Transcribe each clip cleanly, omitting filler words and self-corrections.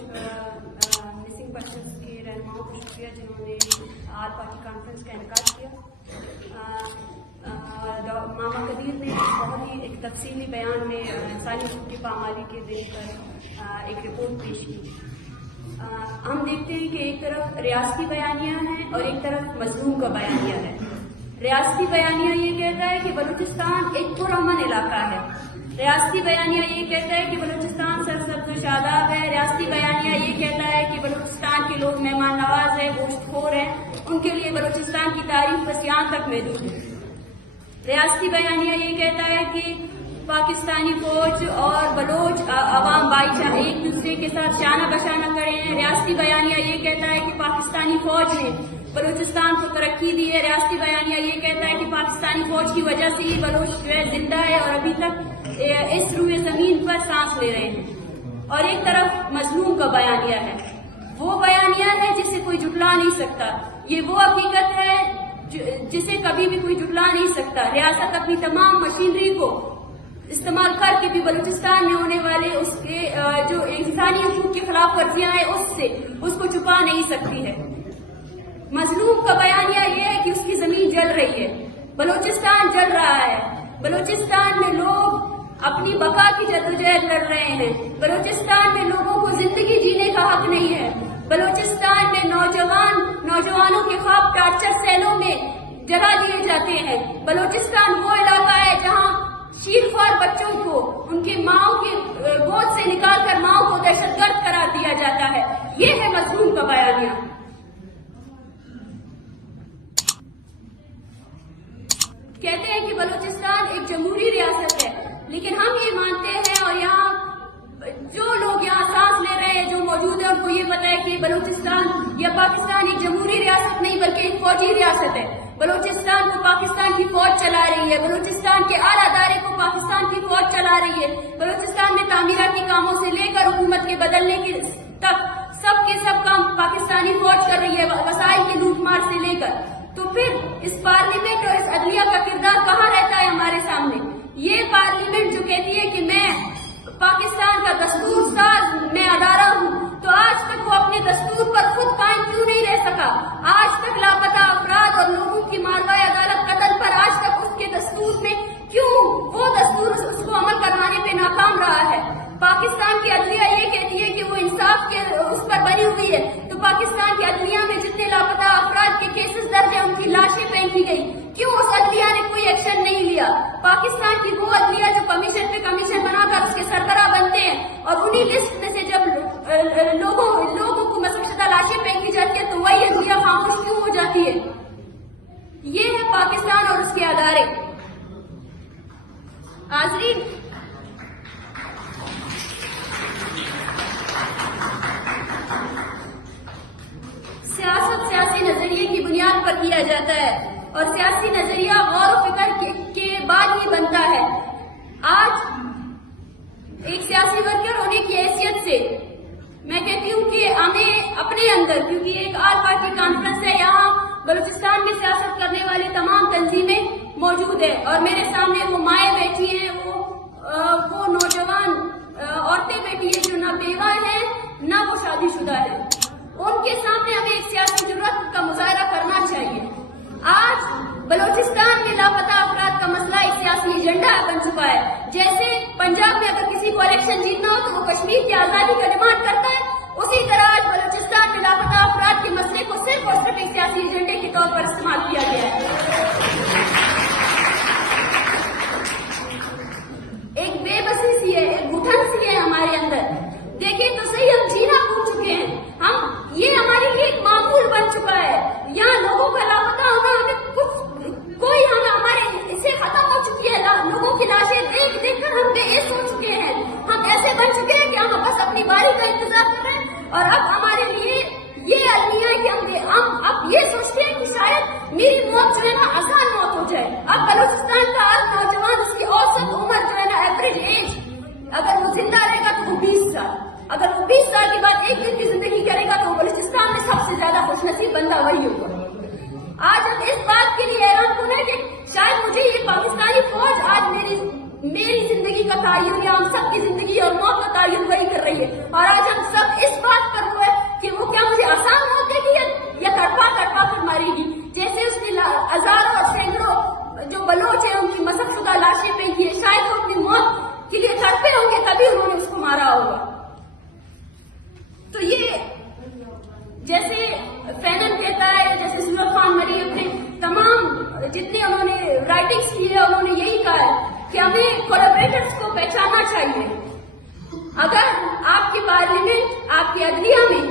Missing persons के रहनुमाओं को शुक्रिया जिन्होंने आल पार्टी कॉन्फ्रेंस का इनकाद किया। मामा कदीर ने बहुत ही एक तफसीली बयान में इंसानी हकूक़ की पामाली के दिन पर एक रिपोर्ट पेश की। हम देखते हैं कि एक तरफ रियासती बयानिया है और एक तरफ मजलूम का बयानिया है। रियासती बयानिया ये कहता है कि बलूचिस्तान एक पुरअमन इलाका है। रियासती बयानिया ये कहता है कि बलूचिस्तान सरसब्ज़ व शादाब है। रियासती बयानिया ये कहता है कि बलूचिस्तान के लोग मेहमान नवाज है, गोश्तखोर है, उनके लिए बलूचिस्तान की तारीफ बस यहाँ तक महदूद है। रियासती बयानिया ये कहता है कि पाकिस्तानी फौज और बलोच अवाम भाईचारा एक दूसरे के साथ शाना बशाना खड़े हैं। रियासती बयानिया ये कहता है कि पाकिस्तानी फौज ने बलूचिस्तान को तरक्की दी है। रियासती बयानिया ये कहता है कि पाकिस्तानी फौज की वजह से ही बलोच जो है जिंदा है और अभी तक इस रूए जमीन पर सांस ले रहे हैं। और एक तरफ मजलूम का बयानिया है, वो बयानिया है जिसे कोई जुटला नहीं सकता। ये वो हकीकत है जिसे कभी भी कोई जुटला नहीं सकता। रियासत अपनी तमाम मशीनरी को इस्तेमाल करके भी बलूचिस्तान में होने वाले उसके जो इंसानी हकूक़ की खिलाफ वर्जियां हैं उसको छुपा नहीं सकती है। मजलूम का बयानिया ये है कि उसकी जमीन जल रही है, बलूचिस्तान जल रहा है। बलूचिस्तान में लोग अपनी बका की जद्दोजहद लड़ रहे हैं। बलूचिस्तान में लोगों को जिंदगी जीने का हक नहीं है। बलूचिस्तान में नौजवानों के ख्वाब टार्चर सेलों में जला दिए जाते हैं। बलूचिस्तान वो इलाका है जहाँ शीरख्वार बच्चों को उनकी माओ की गोद से निकालकर माओ को दहशतगर्द करार दिया जाता है। ये है मजलूम का बयानिया। कहते हैं कि बलूचिस्तान एक जमहूरी रियासत है, लेकिन हम ये मानते हैं और यहाँ जो लोग यहाँ सांस ले रहे हैं जो मौजूद है उनको ये पता है कि बलूचिस्तान या पाकिस्तान एक जमहूरी रियासत नहीं बल्कि एक फौजी रियासत है। बलूचिस्तान को पाकिस्तान की फौज चला रही है। बलूचिस्तान के आला अदारे को पाकिस्तान की फौज चला रही है। बलूचिस्तान में तामीराती कामों से लेकर हुकूमत के बदलने की तक सब के सब काम पाकिस्तानी फौज कर रही है, वसाइल की लूटमार से लेकर। तो फिर इस पार्लियामेंट और इस अदलिया का किरदार कहाँ रहता है हमारे सामने? ये पार्लियामेंट जो कहती है कि मैं पाकिस्तान का दस्तूर साज मैं अदारा हूँ, तो आज तक वो अपने दस्तूर पर खुद कायम क्यों नहीं रह सका? आज तक लापता अफराद और लोगों की मारवाए अदालत कत्ल पर आज तक उसके दस्तूर में क्यों वो दस्तूर उसको अमल करवाने पे नाकाम रहा है? पाकिस्तान की अदलिया ये कहती है कि वो इंसाफ के उस पर बनी हुई है, तो पाकिस्तान की अदलिया में जितने लापता अफराद के केसेस दर्ज है उनकी लाशें फेंकी गई, क्यों उस अदलिया ने कोई एक्शन नहीं लिया? पाकिस्तान की वो अदलिया जो कमीशन पे कमीशन बनाकर उसके सरबराह बनते हैं और उन्हीं लिस्ट में से जब लोगों को मसलशुदा लाशें फेंकी जाती है तो वही अदलिया खामोश क्यों हो जाती है? ये है पाकिस्तान और उसके अदारे। हाज़रीन, सियासत सियासी नजरिए की बुनियाद पर किया जाता है और सियासी नजरिया गौर व फिक्र के बाद ही बनता है। आज एक सियासी वर्कर होने की हैसियत से मैं कहती हूँ कि हमें अपने अंदर, क्योंकि एक आल पार्टी कॉन्फ्रेंस है, यहाँ बलूचिस्तान में सियासत करने वाली तमाम तंजीमें मौजूद है और मेरे सामने वो माएँ बैठी हैं, वो नौजवान औरतें बैठी हैं जो ना बेवा है ना वो शादीशुदा है। उनके सामने हमें एक सियासी जरूरत का मुजाहरा करना चाहिए। आज बलूचिस्तान में लापता अफराद का मसला एक सियासी एजेंडा बन चुका है। जैसे पंजाब में अगर किसी को इलेक्शन जीतना हो तो वो कश्मीर की आजादी का डिमांड करता है, उसी तरह आज बलूचिस्तान में लापता अफराद के मसले को सिर्फ और सिर्फ एक सियासी एजेंडे के तौर पर इस्तेमाल किया गया है। एक बेबसी सी है, एक घुटन सी है हमारे अंदर। देखें तो सही, हम जीना भूल चुके हैं। ये हमारे लिए एक मामूल बन चुका है। यहाँ लोगों का लापता होना हमारे इसे खत्म हो चुकी है। लोगों की लाशें देख कर हम बेइज्जत हो चुके हैं। हम ऐसे बन चुके हैं कि हम बस अपनी बारी का इंतजार कर रहे हैं और अब हमारे लिए ये अलमिया है कि हम अब ये सोचते हैं कि शायद मेरी मौत जो है ना आसान मौत हो जाए। अब बलूचिस्तान का हर नौजवान, उसकी औसत उम्र जो है ना एवरेज एज, अगर वो जिंदा रहेगा तो वो 20 साल, अगर वो 20 साल के बाद एक दिन की जिंदगी करेगा तो बलूचिस्तान में सबसे ज्यादा खुशनसीब बंदा वही होगा। आज हम इस बात के लिए हैरान होना है कि शायद मुझे ये पाकिस्तानी फौज आज मेरी जिंदगी का तायुन या हम सब की जिंदगी और मौत का तायुन वही कर रही है। और आज हम सब इस बात تبھی انہوں نے اس کو مارا ہوگا. تو یہ جیسے فینن کہتا ہے, جیسے سورت خان مری اپنے تمام جتنے انہوں نے رائٹنگس کی ہے انہوں نے یہی کہا ہے کہ ہمیں کولابریٹرز کو پہچاننا چاہیے. اگر آپ کی پارلیمنٹ, آپ کی عدلیہ میں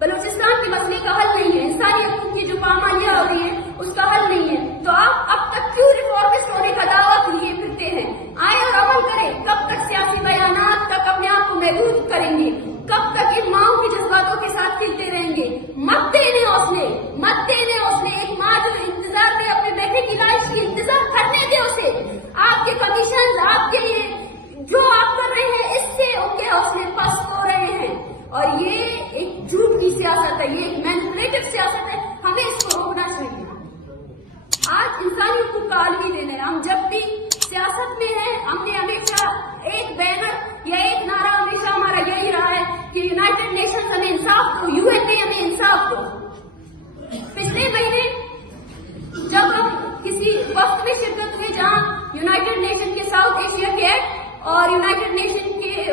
بلوچستان کے مسئلے کا حل نہیں ہے, انسانی حقوق کی جو پامالیاں ہو رہی ہیں اس کا حل نہیں ہے, تو آپ اب تک کیوں ریفارمسٹ ہونے کا دعویٰ لیے پھرتے ہیں؟ آئیں اور عمل کریں. کب تک سیاسی بیانات تک اپنے آپ کو محدود کریں گے؟ کب تک ان ماؤں کے جذباتوں کے ساتھ کھیلتے رہیں گے؟ مت دینے حوصلے, مت دینے حوصلے. ایک ماں جو انتظار میں اپنے بیٹے کی لائف کی انتظار کرنے دے اسے. آپ کے کنڈیشنز, آپ کے لیے جو آپ کر رہے ہیں اس سے ان کے حوصلے پست ہو رہے ہیں. اور یہ ایک جھوٹ کی سیاست ہے, یہ ایک مینپولیٹو سیاست ہے. ہمیں اس کو روکنا چاہیے. آج انسانی حقوق کا عالمی دن ہے. ہم جب بھی سیاست میں ہیں ہم نے ہمیشہ ایک بینر یا ایک نعرہ ہمیشہ ہمارا یہی رہا ہے کہ یونائٹڈ نیشنز ہمیں انصاف دو, یو این نے ہمیں انصاف دو. پچھلے مہینے جب ہم کسی وقت میں شرکت ہوئے جہاں یونائٹڈ نیشن کے ساؤتھ ایشیا کے ایڈ اور یونائٹڈ نیشن کے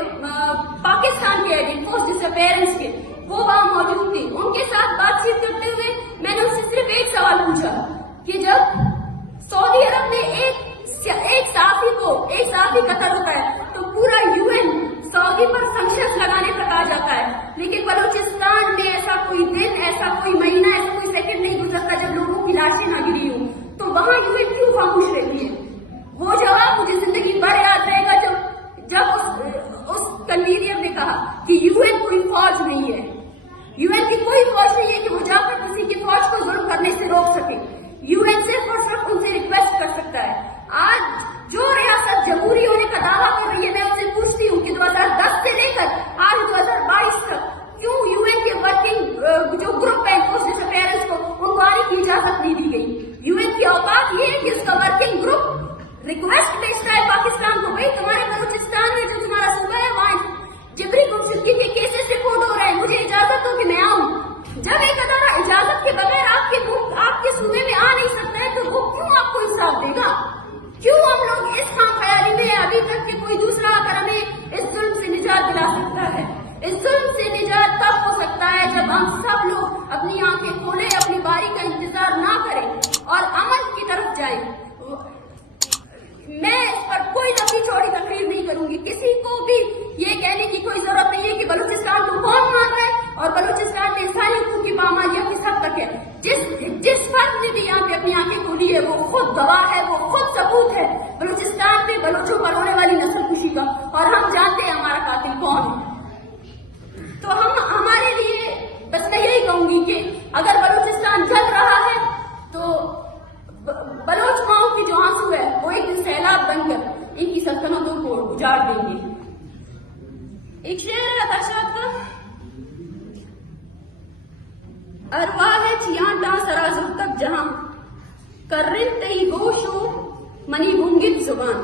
پاکستان کے ایڈ انفورس ڈس اپیئرنس کے, وہ وہاں موجود تھے. ان کے ساتھ بات چیت کرتے ہوئے میں نے ان سے صرف ایک سوال پوچھا کہ جب سعودی عرب میں ایک صحافی قتل ہوتا ہے تو پورا یو این سعودی پر سنکشنز لگانے پر کہا جاتا ہے, لیکن بلوچستان میں ایسا کوئی دن, ایسا کوئی مہینہ, ایسا کوئی سیکنڈ نہیں گزرتا جب لوگوں کی لاشیں نہ گری ہوں. تو وہاں یو این کیوں خاموش رہتی ہے؟ وہ جواب مجھے زندگی بھر یاد رہے گا جب اس کنوینئر نے کہا کہ یو این کوئی فوج نہیں ہے. یو این کی کوئی فوج نہیں ہے کہ وہ جا کر کسی کی فوج کو ظلم کرنے سے روک سکے. یو این صرف اور صرف ان سے ریکویسٹ کر سکتا ہے. آج جو ریاست جمہوری ہونے کا دعویٰ کر رہی ہے میں ان سے پوچھتی ہوں کہ 2010 سے لے کر آج 2022 تک کیوں یو این کے ورکنگ جو گروپ ہے انفورس ڈس اپیئرنس کو ان کو آنے کی اجازت نہیں دی گئی؟ یو این کی اوقات یہ ہے کہ اس کا ورکنگ گروپ ریکویسٹ بھیجتا ہے پاکستان کو, بھائی تمہارے بلوچستان میں جو تمہارا صوبہ ہے وہاں جبری گمشدگی کے کیسز رپورٹ ہو رہے ہیں, مجھے اجازت دو کہ میں آؤں. جب ایک ادارہ اجازت کے بغیر آپ کے صوبے میں آ نہیں سکتا ہے تو وہ کیوں آپ کو انصاف دے گا؟ کیوں ہم لوگ اس خام خیالی میں ابھی تک کہ کوئی دوسرا آ کر ہمیں اس ظلم سے نجات دلا سکتا ہے؟ اس ظلم سے نجات تب ہو سکتا ہے جب ہم سب لوگ اپنی آنکھیں کھولیں, اپنی باری کا انتظار نہ کریں اور عمل کی طرف جائیں. میں اس پر کوئی لمبی چوڑی تقریر نہیں کروں گی. کسی کو بھی یہ کہنے کی کوئی ضرورت نہیں ہے کہ بلوچستان کو کون مان رہا ہے اور بلوچستان میں انسانی حقوق کی پامالیاں کس حد تک ہے. جس فرد نے بھی یہاں پہ اپنی آنکھیں کھولی ہے وہ خود گواہ ہے, وہ خود ثبوت ہے بلوچستان میں بلوچوں پر ہونے والی نسل کشی کا, اور ہم جانتے ہیں ہمارا قاتل کون ہے. تو ہمارے لیے بس میں یہی کہوں گی کہ اگر بلوچستان جل رہا ہے تو بلوچ ماؤں کی جو آنسو ہے وہ ایک دن سیلاب بن کر ان کی سلطنتوں کو اجاڑ دیں گے. ایک شعر ہے اداشات کا, ارواح چیاں ڈاں سرازر تک جہاں کرن تئی گوشو منی گنگت زبان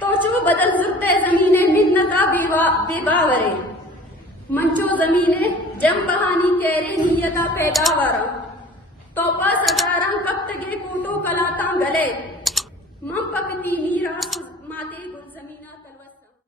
تو چو بدل زرتے زمینے منتا بے باورے منچو زمینے جم بہانی کہرے نیتا پیداوارا توپا سداران کب تگے کوٹو کلاتا گلے مم پکتی میرا ماتے